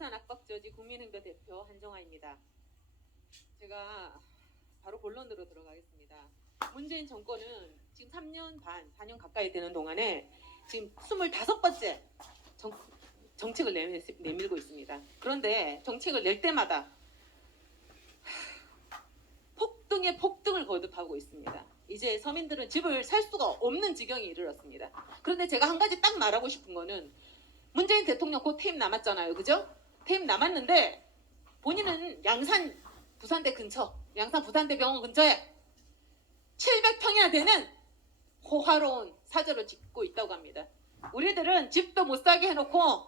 부동산 압박 저지 국민행보 대표 한정아입니다. 제가 바로 본론으로 들어가겠습니다. 문재인 정권은 지금 3년 반, 4년 가까이 되는 동안에 지금 25번째 정책을 내밀고 있습니다. 그런데 정책을 낼 때마다 폭등에 폭등을 거듭하고 있습니다. 이제 서민들은 집을 살 수가 없는 지경에 이르렀습니다. 그런데 제가 한 가지 딱 말하고 싶은 거는 문재인 대통령 곧 퇴임 남았잖아요. 그죠? 퇴임 남았는데 본인은 양산 부산대 근처, 양산 부산대 병원 근처에 700평이나 되는 호화로운 사저를 짓고 있다고 합니다. 우리들은 집도 못 사게 해놓고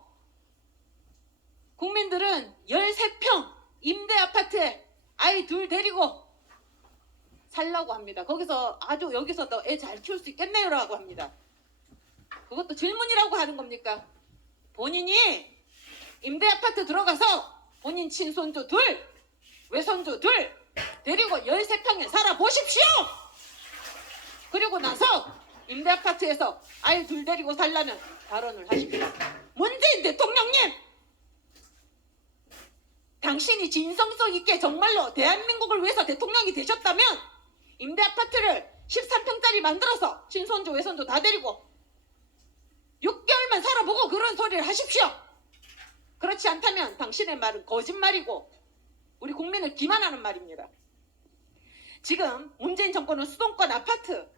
국민들은 13평 임대 아파트에 아이 둘 데리고 살라고 합니다. 거기서 아주 여기서 더 애 잘 키울 수 있겠네요 라고 합니다. 그것도 질문이라고 하는 겁니까? 본인이 임대 아파트 들어가서 본인 친손주 둘, 외손주 둘 데리고 13평에 살아보십시오. 그리고 나서 임대 아파트에서 아이 둘 데리고 살라는 발언을 하십시오. 문재인 대통령님, 당신이 진성성 있게 정말로 대한민국을 위해서 대통령이 되셨다면 임대 아파트를 13평짜리 만들어서 친손주 외손주 다 데리고 6개월만 살아보고 그런 소리를 하십시오. 그렇지 않다면 당신의 말은 거짓말이고 우리 국민을 기만하는 말입니다. 지금 문재인 정권은 수도권 아파트,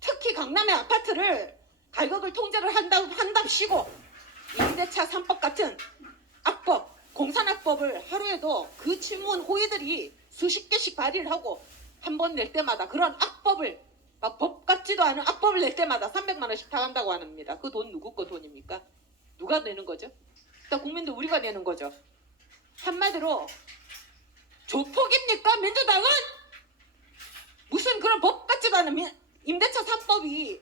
특히 강남의 아파트를 가격을 통제를 한답시고 임대차 3법 같은 악법, 공산악법을 하루에도 그 친문 호의들이 수십 개씩 발의를 하고 한 번 낼 때마다 그런 악법을 막 법 같지도 않은 악법을 낼 때마다 300만 원씩 타간다고 합니다. 그 돈 누구 거 돈입니까? 누가 내는 거죠? 일단 국민들 우리가 내는 거죠. 한마디로 조폭입니까? 민주당은? 무슨 그런 법 같지도 않은 임대차 3법이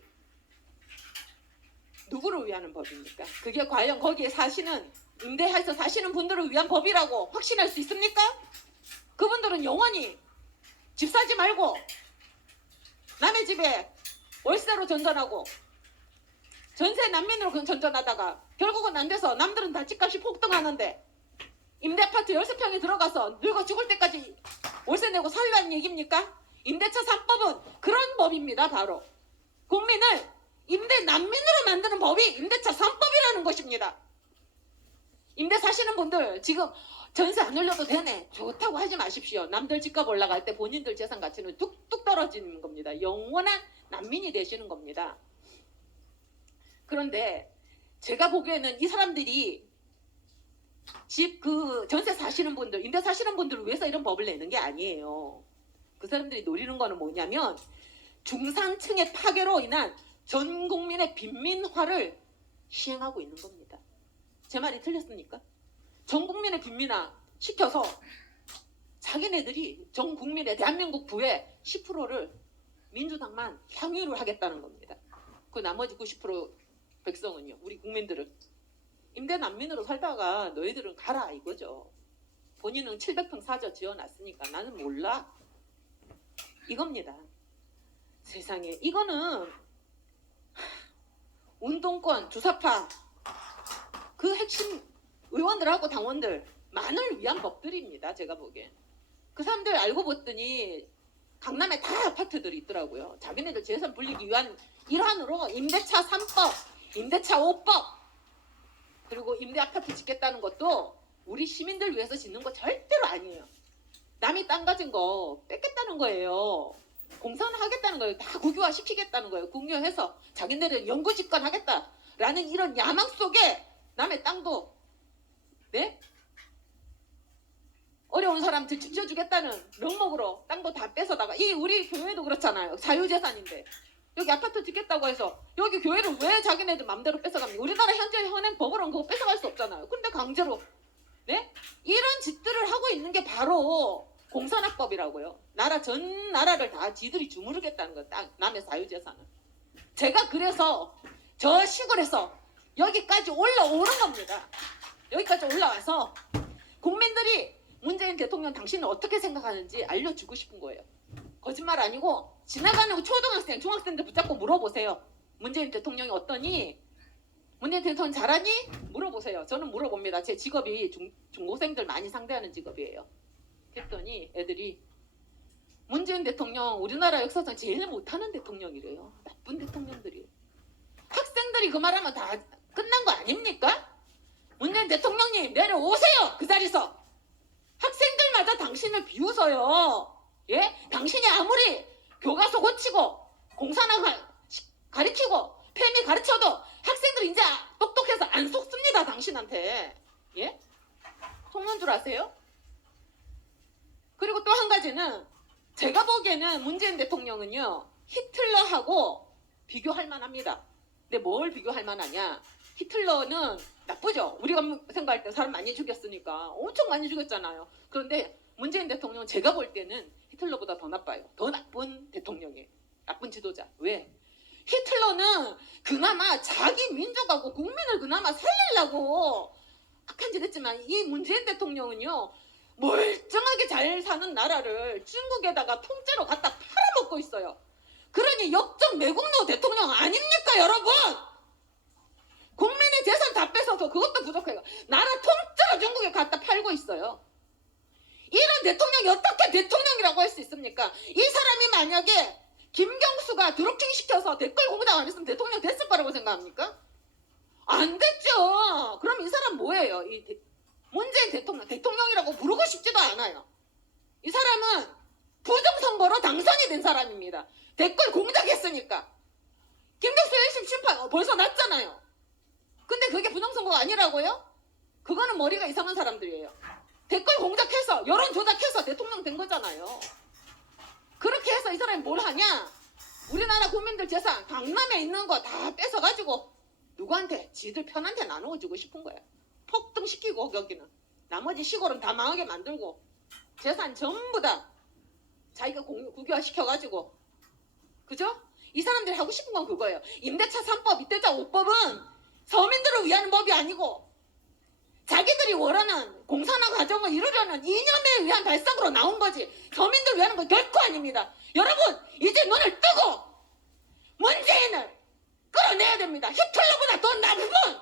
누구를 위하는 법입니까? 그게 과연 거기에 사시는 임대해서 사시는 분들을 위한 법이라고 확신할 수 있습니까? 그분들은 영원히 집 사지 말고 남의 집에 월세로 전전하고 전세 난민으로 전전하다가 결국은 안 돼서 남들은 다 집값이 폭등하는데 임대 아파트 13평에 들어가서 늙어 죽을 때까지 월세 내고 살라는 얘기입니까? 임대차 3법은 그런 법입니다. 바로 국민을 임대 난민으로 만드는 법이 임대차 3법이라는 것입니다. 임대 사시는 분들 지금 전세 안 올려도 되네 좋다고 하지 마십시오. 남들 집값 올라갈 때 본인들 재산 가치는 뚝뚝 떨어지는 겁니다. 영원한 난민이 되시는 겁니다. 그런데 제가 보기에는 이 사람들이 집 전세 사시는 분들, 임대 사시는 분들을 위해서 이런 법을 내는 게 아니에요. 그 사람들이 노리는 거는 뭐냐면 중산층의 파괴로 인한 전 국민의 빈민화를 시행하고 있는 겁니다. 제 말이 틀렸습니까? 전 국민의 빈민화 시켜서 자기네들이 전 국민의 대한민국 부의 10%를 민주당만 향유를 하겠다는 겁니다. 그 나머지 90% 백성은요, 우리 국민들은 임대 난민으로 살다가 너희들은 가라 이거죠. 본인은 700평 사저 지어놨으니까 나는 몰라 이겁니다. 세상에 이거는 운동권, 주사파 그 핵심 의원들하고 당원들만을 위한 법들입니다. 제가 보기엔. 그 사람들 알고 봤더니 강남에 다 아파트들이 있더라고요. 자기네들 재산 불리기 위한 일환으로 임대차 3법, 임대차 5법 그리고 임대 아파트 짓겠다는 것도 우리 시민들 위해서 짓는 거 절대로 아니에요. 남이 땅 가진 거 뺏겠다는 거예요. 공사는 하겠다는 거예요. 다 국유화 시키겠다는 거예요. 국유해서 자기네들 영구집권 하겠다라는 이런 야망 속에 남의 땅도 네? 어려운 사람들 집 지어주겠다는 명목으로 땅도 다 뺏어다가 이 우리 교회도 그렇잖아요. 자유재산인데 여기 아파트 짓겠다고 해서 여기 교회를 왜 자기네들 맘대로 뺏어갑니까? 우리나라 현재 현행 법으로는 그거 뺏어갈 수 없잖아요. 근데 강제로 네? 이런 짓들을 하고 있는 게 바로 공산화법이라고요. 나라 전 나라를 다 지들이 주무르겠다는 거예요. 땅, 남의 자유재산을. 제가 그래서 저 시골에서 여기까지 올라오는 겁니다. 여기까지 올라와서 국민들이 문재인 대통령 당신은 어떻게 생각하는지 알려주고 싶은 거예요. 거짓말 아니고 지나가는 초등학생, 중학생들 붙잡고 물어보세요. 문재인 대통령이 어떠니? 문재인 대통령 잘하니? 물어보세요. 저는 물어봅니다. 제 직업이 중고생들 많이 상대하는 직업이에요. 했더니 애들이 문재인 대통령 우리나라 역사상 제일 못하는 대통령이래요. 나쁜 대통령들이. 학생들이 그 말하면 다 끝난 거 아닙니까? 문재인 대통령님 내려오세요. 그 자리에서. 학생들마다 당신을 비웃어요. 예? 당신이 아무리 교과서 고치고 공산화 가르치고 폐미 가르쳐도 학생들이 이제 똑똑해서 안 속습니다. 당신한테. 예? 속는 줄 아세요? 그리고 또 한 가지는 제가 보기에는 문재인 대통령은요 히틀러하고 비교할 만합니다. 근데 뭘 비교할 만하냐? 히틀러는 나쁘죠. 우리가 생각할 때 사람 많이 죽였으니까 엄청 많이 죽였잖아요. 그런데 문재인 대통령은 제가 볼 때는 히틀러보다 더 나빠요. 더 나쁜 대통령이에요. 나쁜 지도자. 왜? 히틀러는 그나마 자기 민족하고 국민을 그나마 살리려고 악한 짓 했지만 이 문재인 대통령은요 멀쩡하게 잘 사는 나라를 중국에다가 통째로 갖다 팔아먹고 있어요. 그러니 역적 매국노 대통령 아닙니까 여러분? 국민의 재산 다 뺏어서 그것도 부족해요. 나라 통째로 중국에 갖다 팔고 있어요. 이런 대통령이 어떻게 대통령이라고 할 수 있습니까? 이 사람이 만약에 김경수가 드루킹 시켜서 댓글 공작 안 했으면 대통령 됐을 거라고 생각합니까? 안 됐죠. 그럼 이 사람 뭐예요? 문재인 대통령이라고 부르고 싶지도 않아요. 이 사람은 부정선거로 당선이 된 사람입니다. 댓글 공작했으니까. 김경수 1심 심판 벌써 났잖아요. 근데 그게 부정선거가 아니라고요? 그거는 머리가 이상한 사람들이에요. 댓글 공작해서 여론 조작해서 대통령 된 거잖아요. 그렇게 해서 이 사람이 뭘 하냐? 우리나라 국민들 재산 강남에 있는 거 다 뺏어가지고 누구한테? 지들 편한테 나누어주고 싶은 거예요. 폭등시키고 거기는 나머지 시골은 다 망하게 만들고 재산 전부 다 자기가 국유화시켜가지고 그죠? 이 사람들이 하고 싶은 건 그거예요. 임대차 3법, 임대차 5법은 서민들을 위한 법이 아니고 자기들이 원하는 공산화 과정을 이루려는 이념에 의한 발상으로 나온 거지 서민들을 위한 건 결코 아닙니다. 여러분 이제 눈을 뜨고 문재인을 끌어내야 됩니다. 히틀러보다 더 나쁜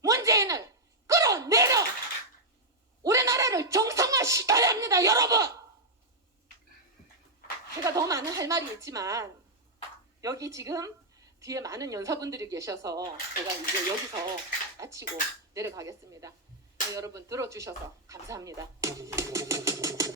문재인을 끌어내려 우리나라를 정상화시켜야 합니다. 여러분 제가 더 많은 할 말이 있지만 여기 지금 뒤에 많은 연사분들이 계셔서 제가 이제 여기서 마치고 내려가겠습니다. 여러분 들어주셔서 감사합니다.